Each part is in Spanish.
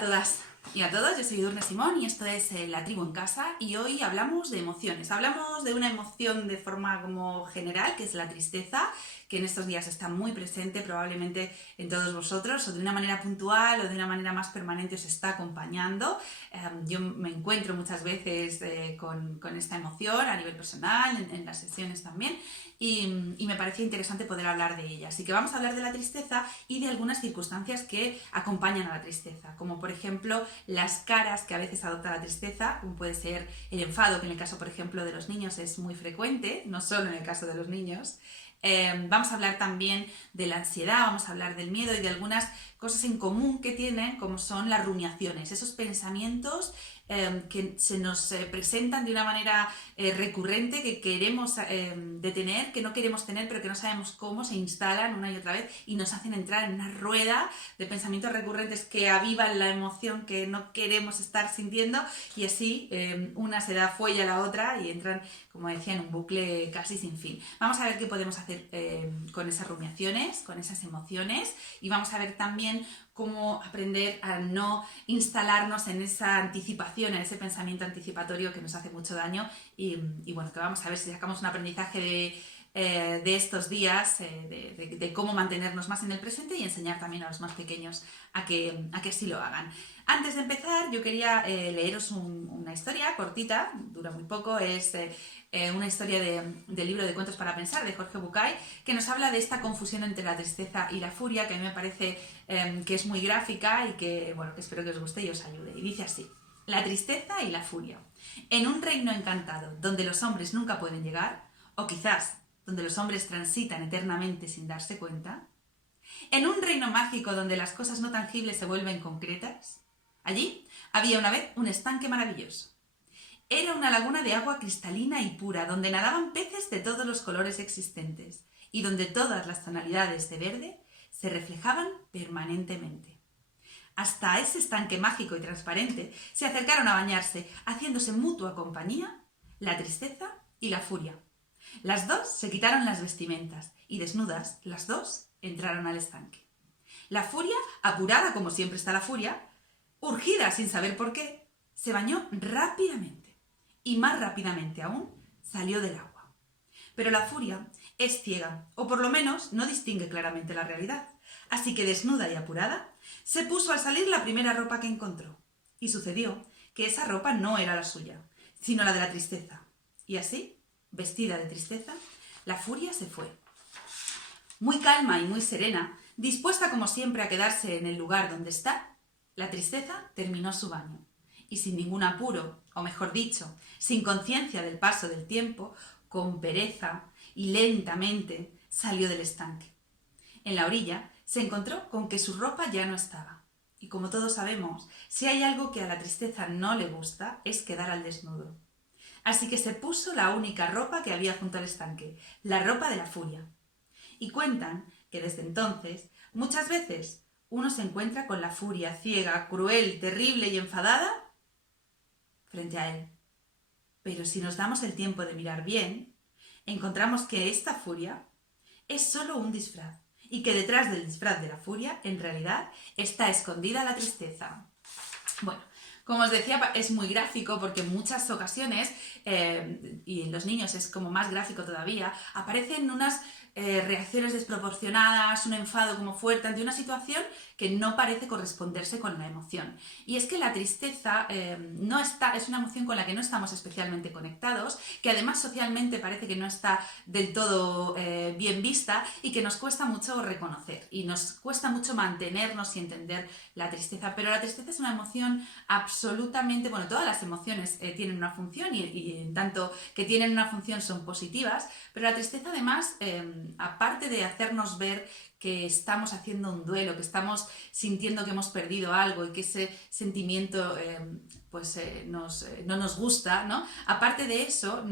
a todas y a todos, yo soy Edurne Simón y esto es La Tribu en Casa y hoy hablamos de emociones. Hablamos de una emoción de forma como general, que es la tristeza, que en estos días está muy presente probablemente en todos vosotros, o de una manera puntual o de una manera más permanente os está acompañando. Yo me encuentro muchas veces con esta emoción a nivel personal, en las sesiones también, y me parecía interesante poder hablar de ella. Así que vamos a hablar de la tristeza y de algunas circunstancias que acompañan a la tristeza, como por ejemplo las caras que a veces adopta la tristeza, como puede ser el enfado, que en el caso por ejemplo de los niños es muy frecuente, no solo en el caso de los niños. Vamos a hablar también de la ansiedad, vamos a hablar del miedo y de algunas cosas en común que tienen, como son las rumiaciones, esos pensamientos que se nos presentan de una manera recurrente, que queremos detener, que no queremos tener, pero que no sabemos cómo, se instalan una y otra vez y nos hacen entrar en una rueda de pensamientos recurrentes que avivan la emoción que no queremos estar sintiendo, y así una se da fuelle a la otra y entran, como decía, en un bucle casi sin fin. Vamos a ver qué podemos hacer con esas rumiaciones, con esas emociones, y vamos a ver también cómo aprender a no instalarnos en esa anticipación, en ese pensamiento anticipatorio que nos hace mucho daño, y bueno, que vamos a ver si sacamos un aprendizaje de estos días, de cómo mantenernos más en el presente y enseñar también a los más pequeños a que así lo hagan. Antes de empezar, yo quería leeros una historia cortita, dura muy poco, es una historia del libro de cuentos para pensar de Jorge Bucay, que nos habla de esta confusión entre la tristeza y la furia, que a mí me parece que es muy gráfica y que, bueno, que espero que os guste y os ayude. Y dice así: la tristeza y la furia. En un reino encantado, donde los hombres nunca pueden llegar, o quizás donde los hombres transitan eternamente sin darse cuenta, en un reino mágico donde las cosas no tangibles se vuelven concretas, allí había una vez un estanque maravilloso. Era una laguna de agua cristalina y pura, donde nadaban peces de todos los colores existentes y donde todas las tonalidades de verde se reflejaban permanentemente. Hasta ese estanque mágico y transparente se acercaron a bañarse, haciéndose mutua compañía, la tristeza y la furia. Las dos se quitaron las vestimentas y, desnudas, las dos entraron al estanque. La furia, apurada como siempre está la furia, urgida sin saber por qué, se bañó rápidamente y más rápidamente aún salió del agua. Pero la furia es ciega, o por lo menos no distingue claramente la realidad, así que desnuda y apurada se puso al salir la primera ropa que encontró, y sucedió que esa ropa no era la suya, sino la de la tristeza, y así, vestida de tristeza, la furia se fue. Muy calma y muy serena, dispuesta como siempre a quedarse en el lugar donde está, la tristeza terminó su baño y sin ningún apuro, o mejor dicho, sin conciencia del paso del tiempo, con pereza y lentamente salió del estanque. En la orilla se encontró con que su ropa ya no estaba. Y como todos sabemos, si hay algo que a la tristeza no le gusta es quedar al desnudo. Así que se puso la única ropa que había junto al estanque, la ropa de la furia. Y cuentan que desde entonces, muchas veces, uno se encuentra con la furia ciega, cruel, terrible y enfadada frente a él. Pero si nos damos el tiempo de mirar bien, encontramos que esta furia es solo un disfraz y que detrás del disfraz de la furia, en realidad, está escondida la tristeza. Bueno, como os decía, es muy gráfico porque en muchas ocasiones, y en los niños es como más gráfico todavía, aparecen unas reacciones desproporcionadas, un enfado como fuerte ante una situación que no parece corresponderse con la emoción. Y es que la tristeza es una emoción con la que no estamos especialmente conectados, que además socialmente parece que no está del todo bien vista y que nos cuesta mucho reconocer y nos cuesta mucho mantenernos y entender la tristeza. Pero la tristeza es una emoción absolutamente, bueno, todas las emociones tienen una función y en tanto que tienen una función son positivas, pero la tristeza además, aparte de hacernos ver que estamos haciendo un duelo, que estamos sintiendo que hemos perdido algo y que ese sentimiento no nos gusta, ¿no? Aparte de eso,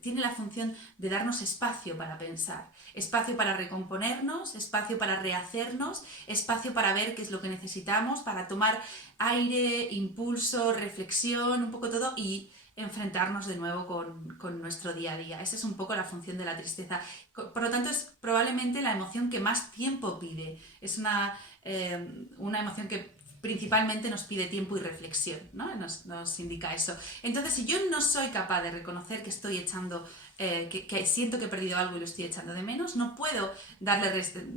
tiene la función de darnos espacio para pensar, espacio para recomponernos, espacio para rehacernos, espacio para ver qué es lo que necesitamos, para tomar aire, impulso, reflexión, un poco todo, y enfrentarnos de nuevo con nuestro día a día. Esa es un poco la función de la tristeza. Por lo tanto, es probablemente la emoción que más tiempo pide. Es una emoción que principalmente nos pide tiempo y reflexión, ¿no? Nos indica eso. Entonces, si yo no soy capaz de reconocer que estoy echando, que siento que he perdido algo y lo estoy echando de menos, no puedo darle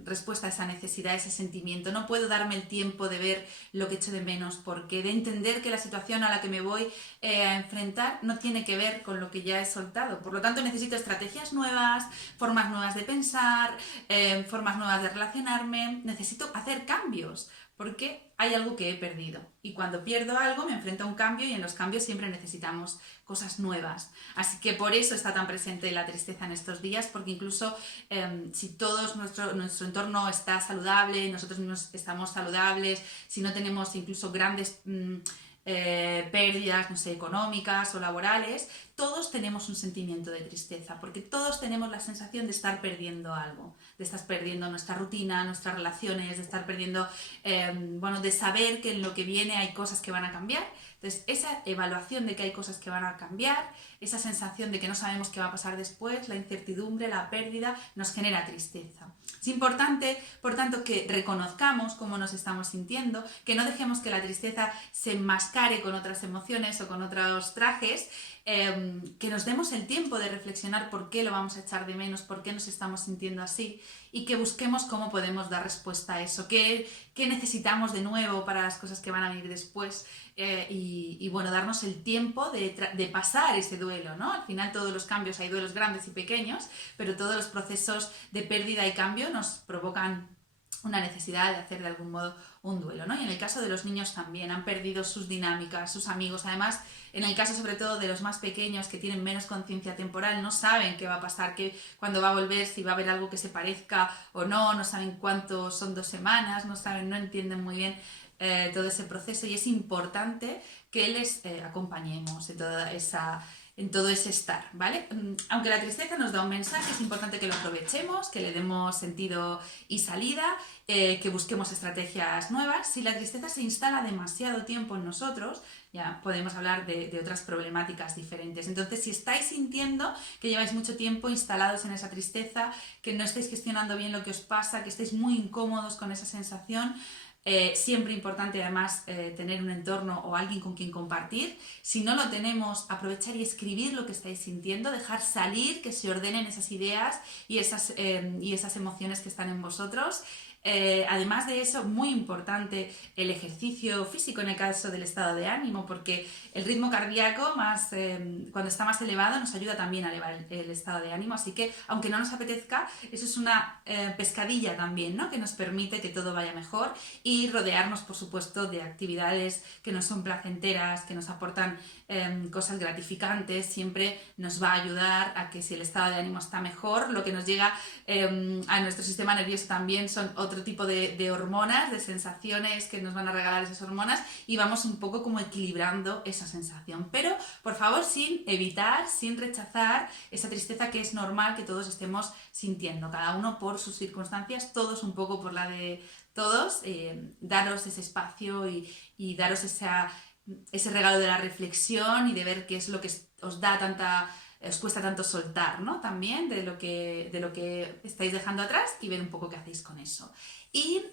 respuesta a esa necesidad, a ese sentimiento, no puedo darme el tiempo de ver lo que echo de menos, porque de entender que la situación a la que me voy a enfrentar no tiene que ver con lo que ya he soltado. Por lo tanto, necesito estrategias nuevas, formas nuevas de pensar, formas nuevas de relacionarme, necesito hacer cambios, porque hay algo que he perdido. Y cuando pierdo algo me enfrento a un cambio y en los cambios siempre necesitamos cosas nuevas. Así que por eso está tan presente la tristeza en estos días, porque incluso si todo nuestro entorno está saludable, nosotros mismos estamos saludables, si no tenemos incluso grandes pérdidas, no sé, económicas o laborales, todos tenemos un sentimiento de tristeza, porque todos tenemos la sensación de estar perdiendo algo, de estar perdiendo nuestra rutina, nuestras relaciones, de estar perdiendo, de saber que en lo que viene hay cosas que van a cambiar. Entonces, esa evaluación de que hay cosas que van a cambiar, esa sensación de que no sabemos qué va a pasar después, la incertidumbre, la pérdida, nos genera tristeza. Es importante, por tanto, que reconozcamos cómo nos estamos sintiendo, que no dejemos que la tristeza se enmascare con otras emociones o con otros trajes, que nos demos el tiempo de reflexionar por qué lo vamos a echar de menos, por qué nos estamos sintiendo así, y que busquemos cómo podemos dar respuesta a eso, qué necesitamos de nuevo para las cosas que van a venir después, darnos el tiempo de pasar ese duelo, ¿no? Al final todos los cambios, hay duelos grandes y pequeños, pero todos los procesos de pérdida y cambio nos provocan una necesidad de hacer de algún modo un duelo, ¿no? Y en el caso de los niños también han perdido sus dinámicas, sus amigos. Además, en el caso sobre todo de los más pequeños que tienen menos conciencia temporal, no saben qué va a pasar, cuándo va a volver, si va a haber algo que se parezca o no saben cuánto son 2 semanas, no entienden muy bien todo ese proceso, y es importante que les acompañemos en todo ese estar, ¿vale? Aunque la tristeza nos da un mensaje, es importante que lo aprovechemos, que le demos sentido y salida, que busquemos estrategias nuevas. Si la tristeza se instala demasiado tiempo en nosotros, ya podemos hablar de otras problemáticas diferentes. Entonces, si estáis sintiendo que lleváis mucho tiempo instalados en esa tristeza, que no estáis gestionando bien lo que os pasa, que estáis muy incómodos con esa sensación, siempre importante además tener un entorno o alguien con quien compartir. Si no lo tenemos, aprovechar y escribir lo que estáis sintiendo, dejar salir, que se ordenen esas ideas y esas emociones que están en vosotros. Además de eso, muy importante el ejercicio físico en el caso del estado de ánimo, porque el ritmo cardíaco cuando está más elevado nos ayuda también a elevar el estado de ánimo, así que aunque no nos apetezca, eso es una pescadilla también, ¿no? Que nos permite que todo vaya mejor, y rodearnos por supuesto de actividades que nos son placenteras, que nos aportan cosas gratificantes, siempre nos va a ayudar a que si el estado de ánimo está mejor, lo que nos llega a nuestro sistema nervioso también son otro tipo de hormonas, de sensaciones que nos van a regalar esas hormonas, y vamos un poco como equilibrando esa sensación, pero por favor sin rechazar esa tristeza que es normal que todos estemos sintiendo, cada uno por sus circunstancias, todos un poco por la de todos. Daros ese espacio y daros ese regalo de la reflexión y de ver qué es lo que os cuesta tanto soltar, ¿no? También de lo que estáis dejando atrás, y ver un poco qué hacéis con eso. Y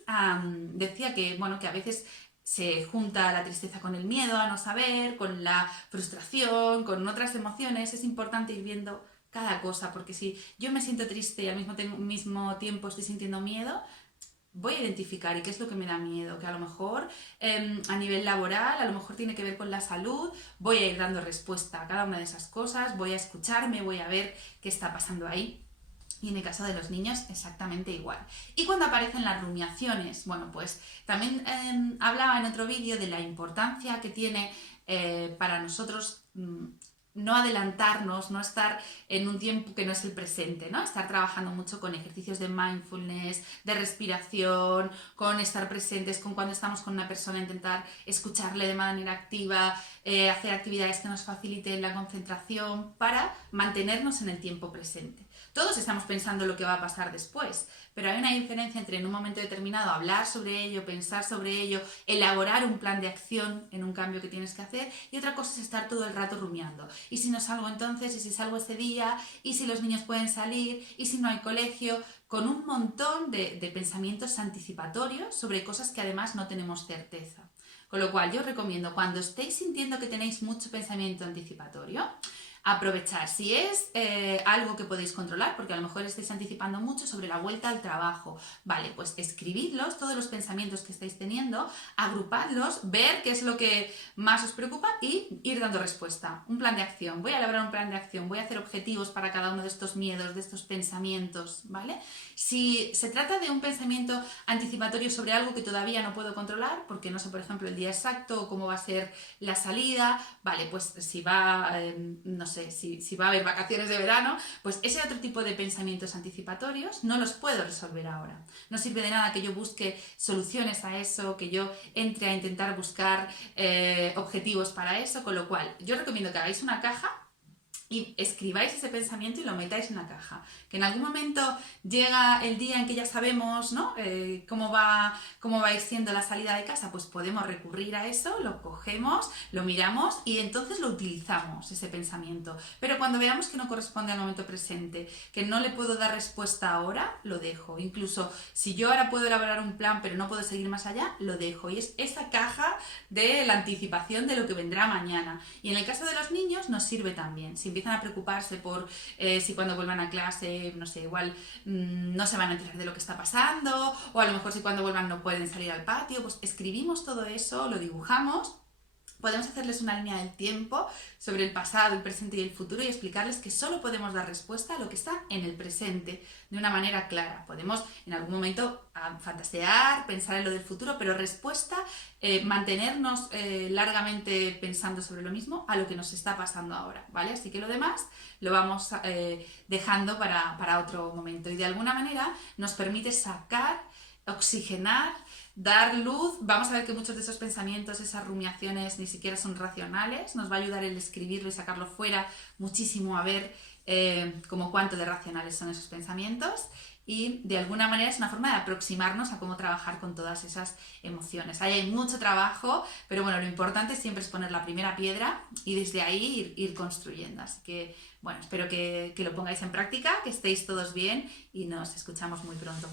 decía que a veces se junta la tristeza con el miedo a no saber, con la frustración, con otras emociones. Es importante ir viendo cada cosa, porque si yo me siento triste y al mismo tiempo estoy sintiendo miedo, voy a identificar y qué es lo que me da miedo, que a lo mejor a nivel laboral, a lo mejor tiene que ver con la salud, voy a ir dando respuesta a cada una de esas cosas, voy a escucharme, voy a ver qué está pasando ahí. Y en el caso de los niños, exactamente igual. Y cuando aparecen las rumiaciones, pues también hablaba en otro vídeo de la importancia que tiene para nosotros no adelantarnos, no estar en un tiempo que no es el presente, ¿no? Estar trabajando mucho con ejercicios de mindfulness, de respiración, con estar presentes, con cuando estamos con una persona, intentar escucharle de manera activa, hacer actividades que nos faciliten la concentración para mantenernos en el tiempo presente. Todos estamos pensando lo que va a pasar después, pero hay una diferencia entre en un momento determinado hablar sobre ello, pensar sobre ello, elaborar un plan de acción en un cambio que tienes que hacer, y otra cosa es estar todo el rato rumiando. ¿Y si no salgo entonces? ¿Y si salgo este día? ¿Y si los niños pueden salir? ¿Y si no hay colegio? Con un montón de pensamientos anticipatorios sobre cosas que además no tenemos certeza. Con lo cual yo os recomiendo, cuando estéis sintiendo que tenéis mucho pensamiento anticipatorio, aprovechar. Si es algo que podéis controlar, porque a lo mejor estáis anticipando mucho sobre la vuelta al trabajo, vale, pues escribidlos, todos los pensamientos que estáis teniendo, agrupadlos, ver qué es lo que más os preocupa y ir dando respuesta. Un plan de acción. Voy a elaborar un plan de acción, voy a hacer objetivos para cada uno de estos miedos, de estos pensamientos, ¿vale? Si se trata de un pensamiento anticipatorio sobre algo que todavía no puedo controlar, porque no sé, por ejemplo, el día exacto o cómo va a ser la salida, vale, pues si va, no sé, si va a haber vacaciones de verano, pues ese otro tipo de pensamientos anticipatorios no los puedo resolver ahora. No sirve de nada que yo busque soluciones a eso, que yo entre a intentar buscar objetivos para eso, con lo cual yo recomiendo que hagáis una caja y escribáis ese pensamiento y lo metáis en la caja. Que en algún momento llega el día en que ya sabemos, ¿no? cómo va a ir siendo la salida de casa, pues podemos recurrir a eso, lo cogemos, lo miramos y entonces lo utilizamos, ese pensamiento. Pero cuando veamos que no corresponde al momento presente, que no le puedo dar respuesta ahora, lo dejo. Incluso si yo ahora puedo elaborar un plan pero no puedo seguir más allá, lo dejo. Y es esa caja de la anticipación de lo que vendrá mañana. Y en el caso de los niños nos sirve también. Si empiezan a preocuparse por si cuando vuelvan a clase, no sé, igual no se van a enterar de lo que está pasando, o a lo mejor si cuando vuelvan no pueden salir al patio, pues escribimos todo eso, lo dibujamos. Podemos hacerles una línea del tiempo sobre el pasado, el presente y el futuro y explicarles que solo podemos dar respuesta a lo que está en el presente de una manera clara. Podemos en algún momento fantasear, pensar en lo del futuro, pero respuesta, mantenernos largamente pensando sobre lo mismo a lo que nos está pasando ahora, ¿vale? Así que lo demás lo vamos dejando para otro momento y de alguna manera nos permite sacar, oxigenar, dar luz. Vamos a ver que muchos de esos pensamientos, esas rumiaciones ni siquiera son racionales. Nos va a ayudar el escribirlo y sacarlo fuera muchísimo a ver como cuánto de racionales son esos pensamientos y de alguna manera es una forma de aproximarnos a cómo trabajar con todas esas emociones. Ahí hay mucho trabajo, pero bueno, lo importante siempre es poner la primera piedra y desde ahí ir construyendo. Así que bueno, espero que lo pongáis en práctica, que estéis todos bien y nos escuchamos muy pronto.